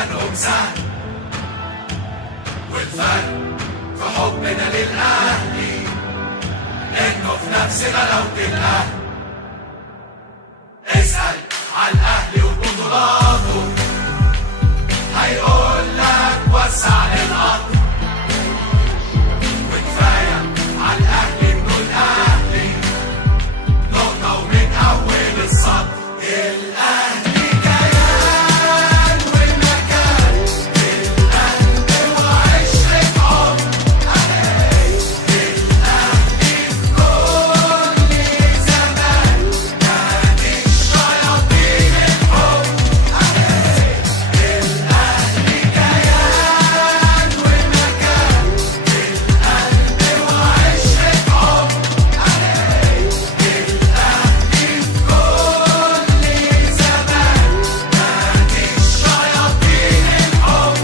نسيانهم سهل، والفرق في حبنا للأهلي إنه في نفس غلاوة الأهل. اسأل على الأهلي وبطولاته هيقول لك وسع للقطر، وكفاية على الأهلي إنه الأهلي نقطة ومن أول السطر. الأهلي كيان والمكان في القلب وعشرة عمر، الأهلي في كل زمان نادي الشياطين الحب. الأهلي كيان والمكان في القلب وعشرة عمر، الأهلي في كل زمان نادي الشياطين الحب.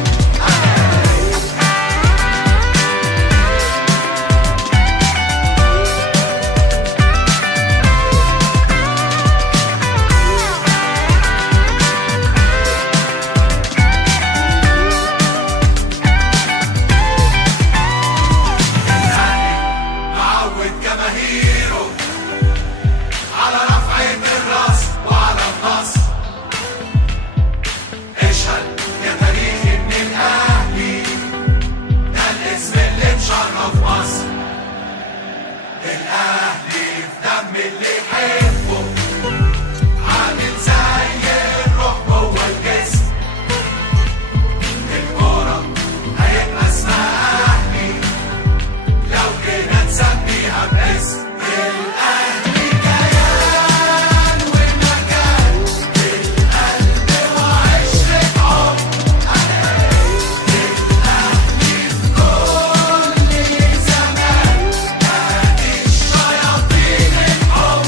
الأهلي معود جماهيره على رفعة الراس وعلى النصر. اشهد يا تاريخي ان الأهلي ده الاسم اللي مشرف مصر. الأهلي في دم اللي يحبه، عامل زي الروح جوه الجسم. الكورة هيبقى اسمها أهلي لو جينا نسميها باسم. الأهلي كيان والمكان في القلب وعشرة عمر، الأهلي في كل زمان نادي الشياطين الحب.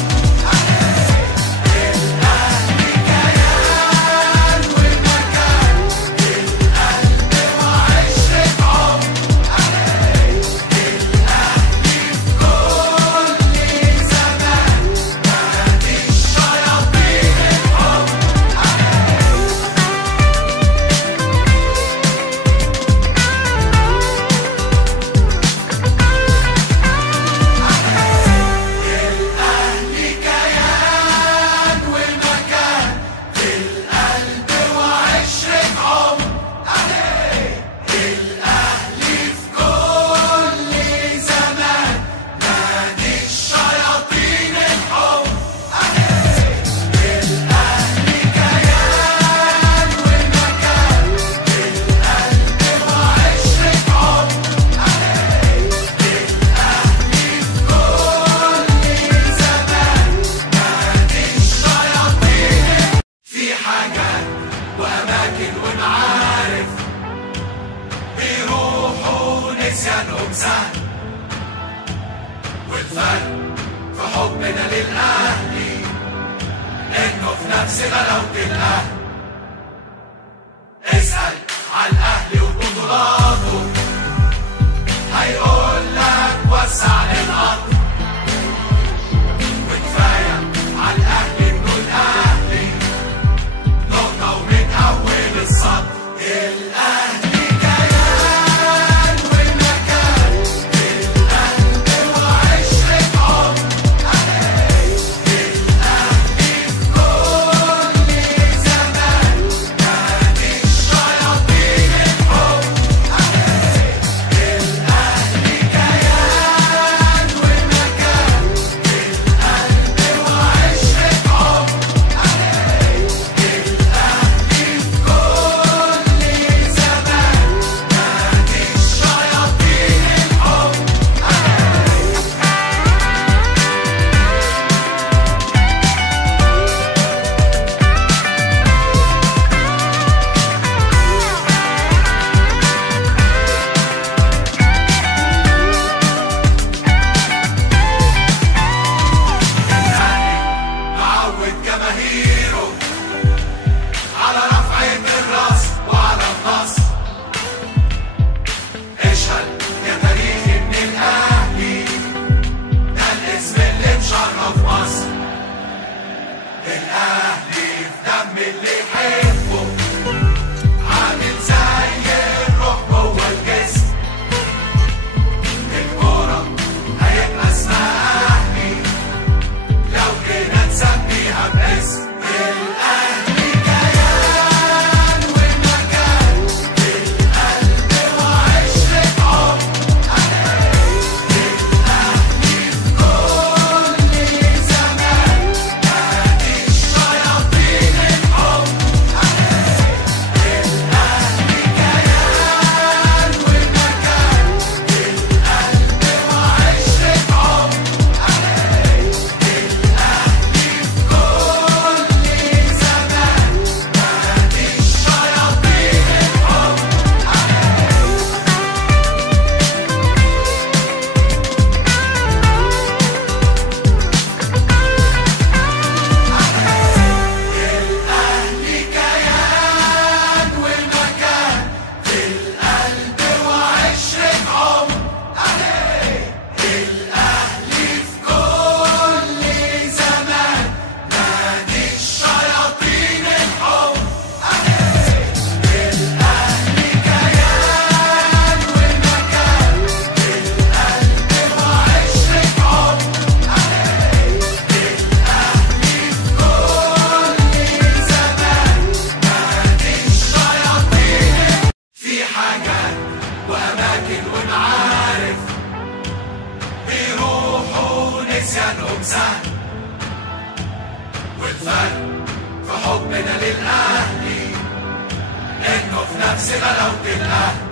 الأهلي كيان والمكان في القلب وعشرة عمر، الأهلي في كل زمان نادي الشياطين الحب. الأهلي كيان والمكان في القلب وعشرة عمر، الأهلي في كل زمان نادي الشياطين الحب. الأهلي كيان والمكان في القلب وعشرة عمر، الأهلي في كل زمان نادي الشياطين. في حاجات وأماكن ونعارف بيروحوا نسيانهم سهل، والفرق في حبنا للأهلي إنه في نفس غلاوة الأهل. اسأل على الأهلي وبطولاته هيقول لك وسع للقطر، وكفاية على الأهلي إنه الأهلي نقطة ومن أول السطر. الأهلي كيان والمكان في القلب وعشرة عمر، الأهلي في كل زمان نادي الشياطين الحب. الأهلي كيان والمكان في القلب وعشرة عمر، الأهلي في كل زمان نفس غلاوة الأهلي.